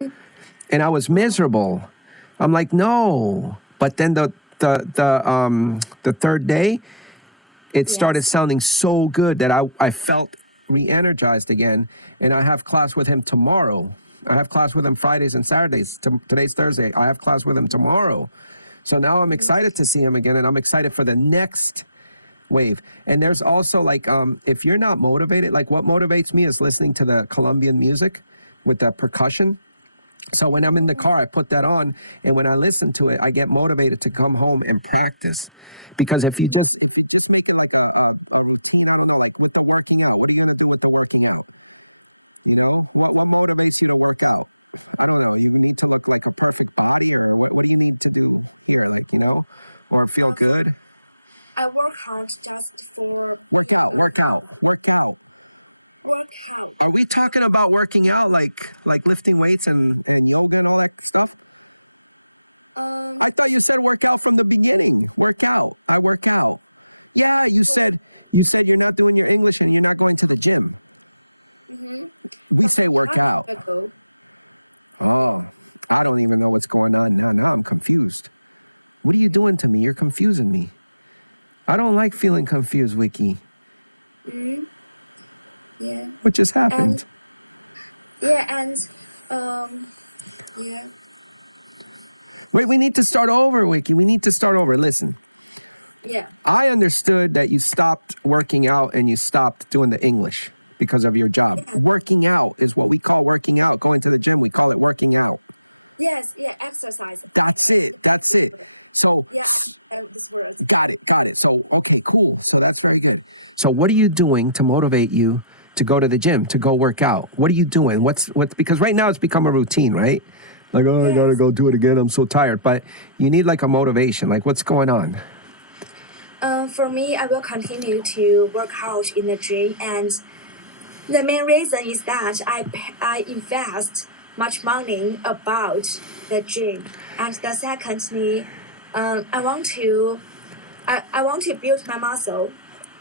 and I was miserable. I'm like, no. But then the third day, it started Yes. sounding so good that I felt re-energized again. And I have class with him tomorrow. I have class with him Fridays and Saturdays. Today's Thursday. I have class with him tomorrow. So now I'm excited to see him again, and I'm excited for the next wave. And there's also like, if you're not motivated, like what motivates me is listening to the Colombian music with the percussion. So when I'm in the car, I put that on, and when I listen to it, I get motivated to come home and practice. Because if you just make it like a routine, I don't know, like with the working out, what are you gonna do with the working out? You know, what motivates you to work out? I don't know. You need to look like a perfect body, or what do you need to do here? Like, you know, or feel good? I work out just for Work out. Work out. Are we talking about working out, like lifting weights and yoga and all that stuff? I thought you said work out from the beginning. Work out. I work out. Yeah, you said you're not doing your English and you're not going to the gym. We say work out. Oh, I don't even know what's going on now. Now I'm confused. What are you doing to me? You're confusing me. I don't like feeling confused, Wiki. Yeah. What just happened? Yeah. Wait, we need to start over, Wiki. We need to start over. Listen. Yeah. I understood that you stopped working out and you stopped doing the English because of your job. Yeah. Working out is what we call working out. Going to the gym, we call it working out. Yes, exercise. That's it. So, yeah, this word. Got it. So, okay, cool. So that's very good. So what are you doing to motivate you to go to the gym, to go work out? What are you doing? What's because right now it's become a routine, right? Like, oh, I got to go do it again. I'm so tired. But you need like a motivation. Like, what's going on? For me, I will continue to work out in the gym, and the main reason is that I invest much money about the gym, and the secondly, I want to build my muscle.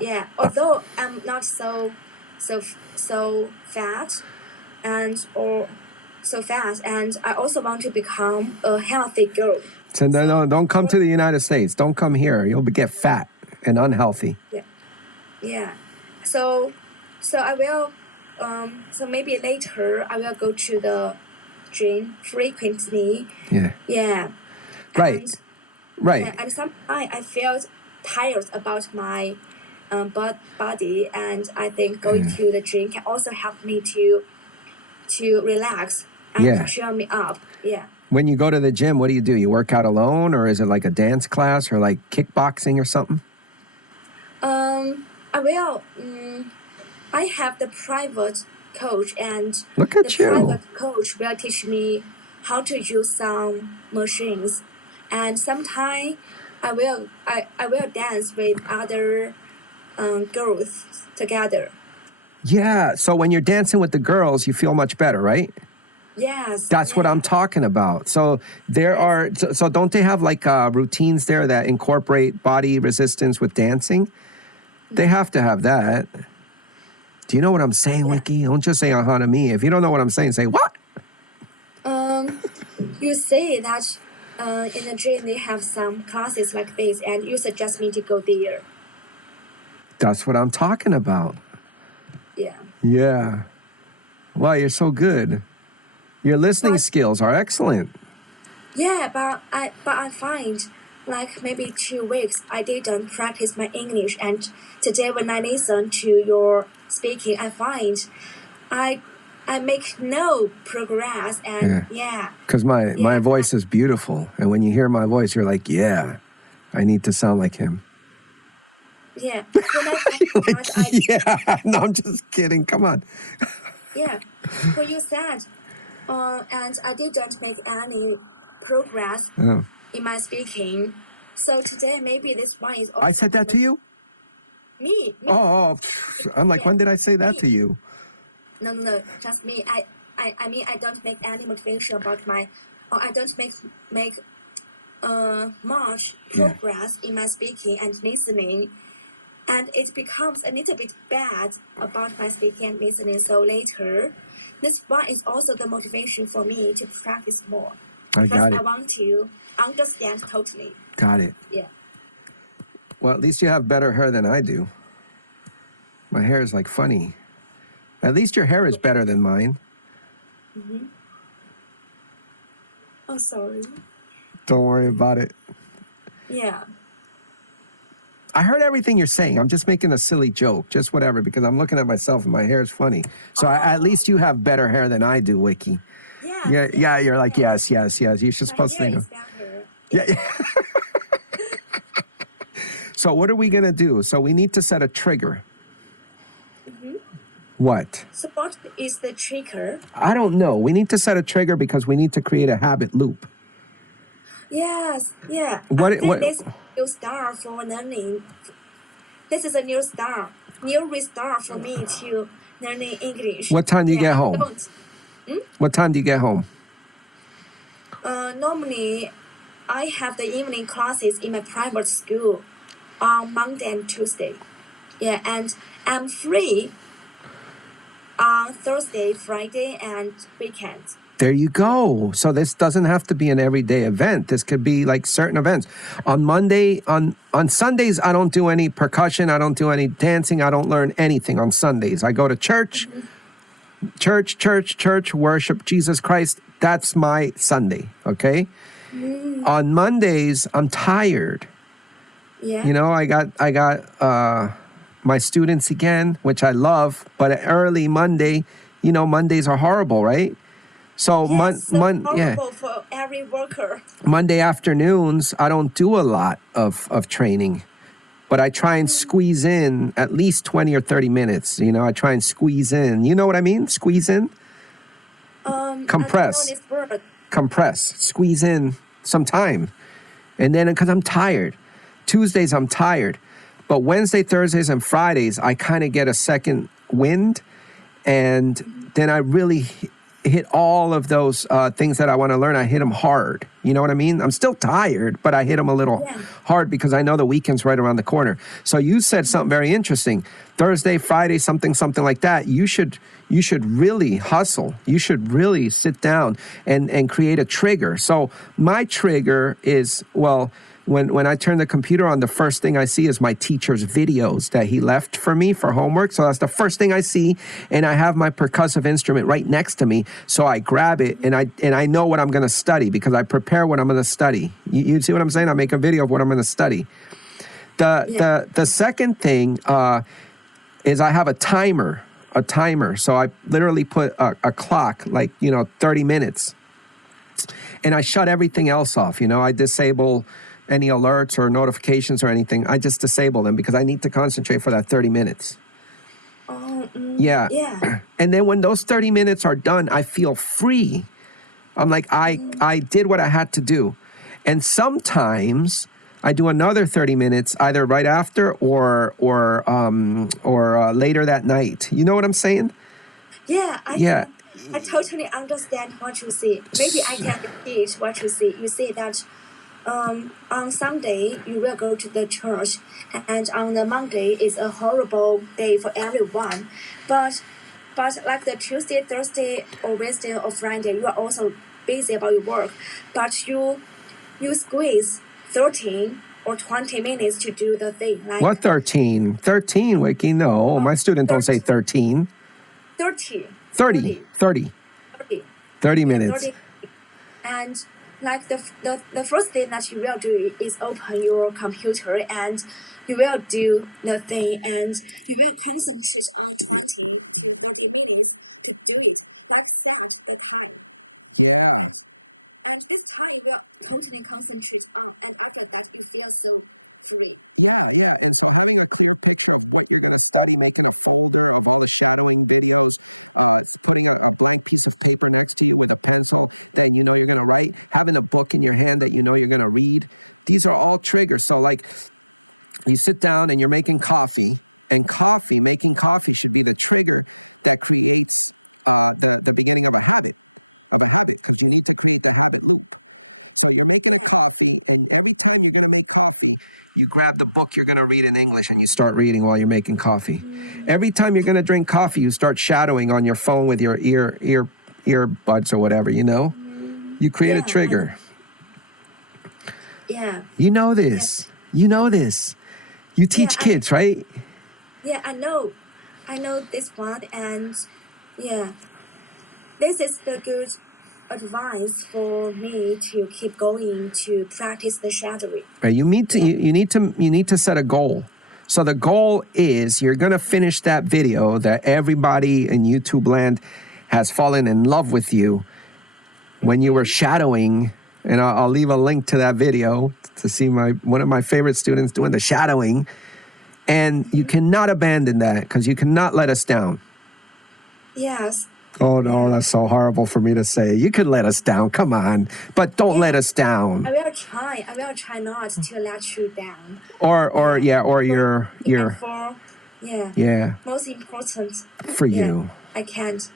Yeah, although I'm not so fat and I also want to become a healthy girl. So don't come to the United States. Don't come here. You'll get fat and unhealthy. Yeah. So I will. So maybe later I will go to the gym frequently. Yeah. Yeah. Right. Yeah, and sometimes I felt tired about my body, and I think going to the gym can also help me to relax and cheer me up. Yeah. When you go to the gym, what do? You work out alone, or is it like a dance class or like kickboxing or something? I will. I have the private coach, and private coach will teach me how to use some machines, and sometimes I will dance with other girls together. Yeah. So when you're dancing with the girls, you feel much better, right? Yes. That's what I'm talking about. So so don't they have like routines there that incorporate body resistance with dancing? They have to have that. Do you know what I'm saying, Wiki? Don't just say to me. If you don't know what I'm saying, say what? You say that in the gym they have some classes like this, and you suggest me to go there. That's what I'm talking about. Yeah. Yeah. Wow, you're so good. Your listening skills are excellent. Yeah, but I find like maybe 2 weeks I didn't practice my English, and today when I listen to your speaking, I find I make no progress, and Because my voice is beautiful, and when you hear my voice, you're like, yeah, I need to sound like him. Yeah. No, I'm just kidding. Come on. Yeah. When you said, and I didn't make any progress in my speaking. So today, maybe this one is also... I said that to you? Me. Oh, I'm like, when did I say that to you? No, just me. I mean, I don't make any motivation about I don't make much progress in my speaking and listening. and it becomes a little bit bad about my speaking and listening. So later, this one is also the motivation for me to practice more. I Because got I it. want to understand totally. Got it. Yeah. Well, at least you have better hair than I do. My hair is like funny. At least your hair is better than mine. Oh, sorry. Don't worry about it. Yeah. I heard everything you're saying. I'm just making a silly joke, just whatever, because I'm looking at myself and my hair is funny. So at least you have better hair than I do, Wiki. Yeah. Yeah, you're like, yes. You're supposed to My hair think. is better. Yeah. So what are we going to do? So we need to set a trigger. What? So what is the trigger? I don't know. We need to set a trigger because we need to create a habit loop. Yes. Yeah. What- I think what- this is a new start for learning. This is a new start, new restart for me to learning English. What time do you get home? What time do you get home? Normally, I have the evening classes in my private school on Monday and Tuesday. Yeah, and I'm free on Thursday, Friday, and weekends. There you go. So this doesn't have to be an everyday event. This could be like certain events. On Sundays, I don't do any percussion. I don't do any dancing. I don't learn anything on Sundays. I go to church, church, worship Jesus Christ. That's my Sunday, okay? On Mondays, I'm tired. Yeah. You know, I got my students again, which I love, but early Monday, you know, Mondays are horrible, right? So, Yes, horrible for every worker. Monday afternoons, I don't do a lot of training, but I try and squeeze in at least 20 or 30 minutes. You know, I try and squeeze in. You know what I mean? Squeeze in? Compress. I don't know this word. Compress. Squeeze in some time. And then, because I'm tired. Tuesdays, I'm tired. But Wednesday, Thursdays, and Fridays, I kind of get a second wind. And then I really hit all of those things that I want to learn. I hit them hard. You know what I mean? I'm still tired, but I hit them a little hard because I know the weekend's right around the corner. So you said something very interesting. Thursday, Friday, something like that. You should really hustle. You should really sit down and create a trigger. So my trigger is, well, when I turn the computer on, the first thing I see is my teacher's videos that he left for me for homework. So that's the first thing I see, and I have my percussive instrument right next to me. So I grab it, and I know what I'm going to study because I prepare what I'm going to study. You see what I'm saying? I make a video of what I'm going to study. The second thing is I have a timer. So I literally put a clock, like, 30 minutes, and I shut everything else off. I disable any alerts or notifications or anything. I just disable them because I need to concentrate for that 30 minutes. Yeah. And then when those 30 minutes are done, I feel free. I'm like, I did what I had to do. And sometimes I do another 30 minutes either right after or later that night. You know what I'm saying? Yeah, I totally understand what you say. Maybe I can repeat what you say. You say that on Sunday you will go to the church, and on the Monday is a horrible day for everyone. But like the Tuesday, Thursday, or Wednesday or Friday, you are also busy about your work. But you squeeze 13 or 20 minutes to do the thing. Like what 13? 13, Wiki? No, my students don't say 13. 30. 30 minutes. 30. And like the first thing that you will do is open your computer and you will do the thing and you will concentrate on 20 to 30 minutes to do it. Like set the time. Yeah. And this time you will totally concentrate on, and after that you feel so free. Yeah. And so having a clear picture of what you're going to study, making a folder of all the shadowing videos, putting a blank piece of paper next to you with a pencil that you know you're going to write, having a book in your hand that you know you're going to read. These are all triggers. So like you sit down and you're making coffee, and making coffee should be the trigger that creates the beginning of a habit, because you need to create the habit loop. So you're making a coffee, and every time you're going to make coffee, you grab the book you're going to read in English and you start reading while you're making coffee. Every time you're going to drink coffee, you start shadowing on your phone with your earbuds or whatever, you know? You create a trigger. Yeah. You know this. You know this. You teach kids, right? Yeah, I know. I know this one, and yeah, this is the good advice for me to keep going to practice the shadowing. Right, you need to set a goal. So the goal is you're going to finish that video that everybody in YouTube land has fallen in love with you when you were shadowing. And I'll leave a link to that video to see one of my favorite students doing the shadowing. And you cannot abandon that because you cannot let us down. Yes. Oh, no, that's so horrible for me to say. You could let us down. Come on. But don't let us down. I will try. I will try not to let you down. Or your most important for you. I can't.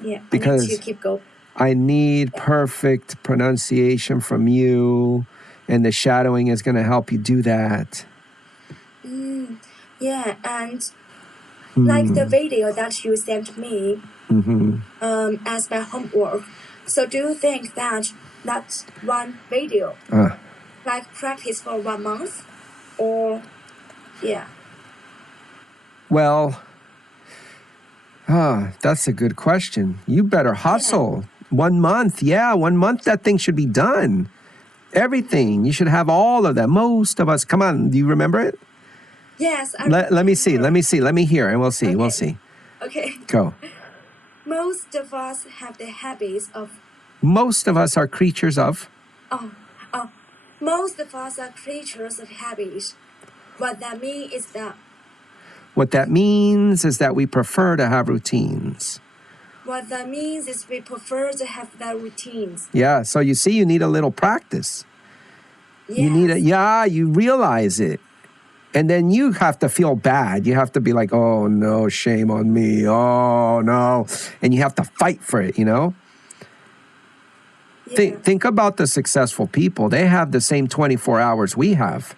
Yeah. Because I need to keep going. I need perfect pronunciation from you, and the shadowing is going to help you do that. Yeah, and like the video that you sent me as my homework. So do you think that that's one video, like practice for 1 month, or yeah? Well, that's a good question. You better hustle. Yeah. 1 month, 1 month, that thing should be done. Everything. You should have all of that. Most of us, come on, do you remember it? Yes. Let me see. Let me hear, and we'll see. Okay. We'll see. Okay. Go. Most of us have the habits of. Most of us are creatures of. Most of us are creatures of habit. What that means is that. What that means is that we prefer to have routines. What that means is we prefer to have the routines. Yeah, so you see, you need a little practice. Yes. You need you realize it. And then you have to feel bad. You have to be like, oh, no, shame on me. Oh, no. And you have to fight for it, you know? Yeah. Think about the successful people. They have the same 24 hours we have.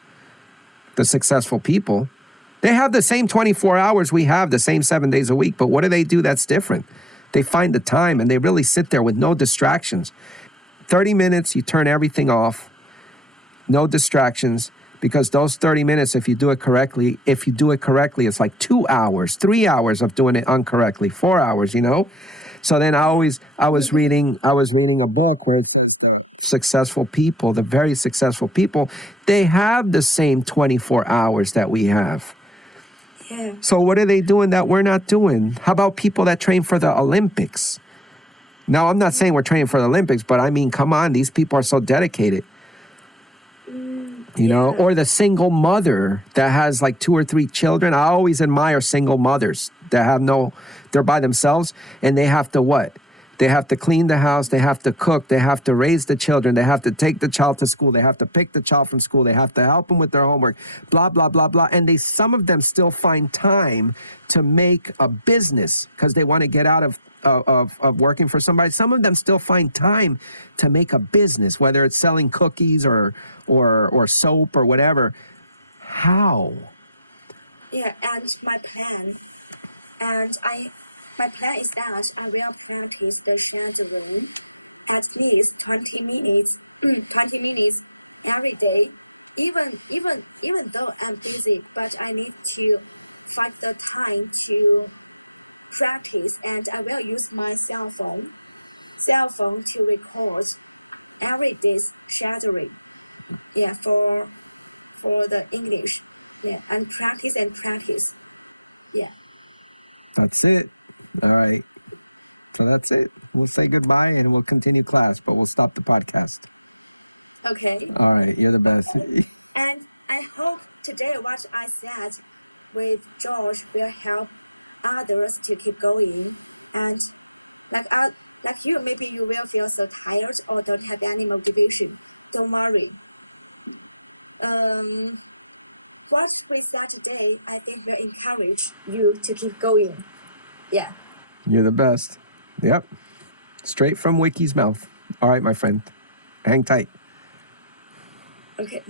The successful people. They have the same 24 hours we have, the same 7 days a week. But what do they do that's different? They find the time and they really sit there with no distractions. 30 minutes, you turn everything off. No distractions. Because those 30 minutes, if you do it correctly, it's like 2 hours, 3 hours of doing it incorrectly, 4 hours, you know? So then I was reading a book where it says the successful people, the very successful people, they have the same 24 hours that we have. Yeah. So what are they doing that we're not doing? How about people that train for the Olympics? Now, I'm not saying we're training for the Olympics, but I mean, come on, these people are so dedicated. You know, or the single mother that has like 2 or 3 children. I always admire single mothers that they're by themselves, and they have to what? They have to clean the house, they have to cook, they have to raise the children, they have to take the child to school, they have to pick the child from school, they have to help them with their homework, blah, blah, blah, blah. And some of them still find time to make a business because they want to get out of working for somebody. Some of them still find time to make a business, whether it's selling cookies or soap or whatever. How? Yeah, and my plan is that I will practice the shadowing at least 20 minutes, 20 minutes every day, even though I'm busy, but I need to find the time to practice, and I will use my cell phone to record every day's shadowing. Yeah, for the English. Yeah, and practice. Yeah. That's it. All right. So that's it. We'll say goodbye and we'll continue class, but we'll stop the podcast. Okay. All right. You're the best. And I hope today what I said with George will help others to keep going. And like you, maybe you will feel so tired or don't have any motivation. Don't worry. What we said today, I think will encourage you to keep going. Yeah. You're the best. Yep. Straight from Wiki's mouth. All right, my friend. Hang tight. Okay.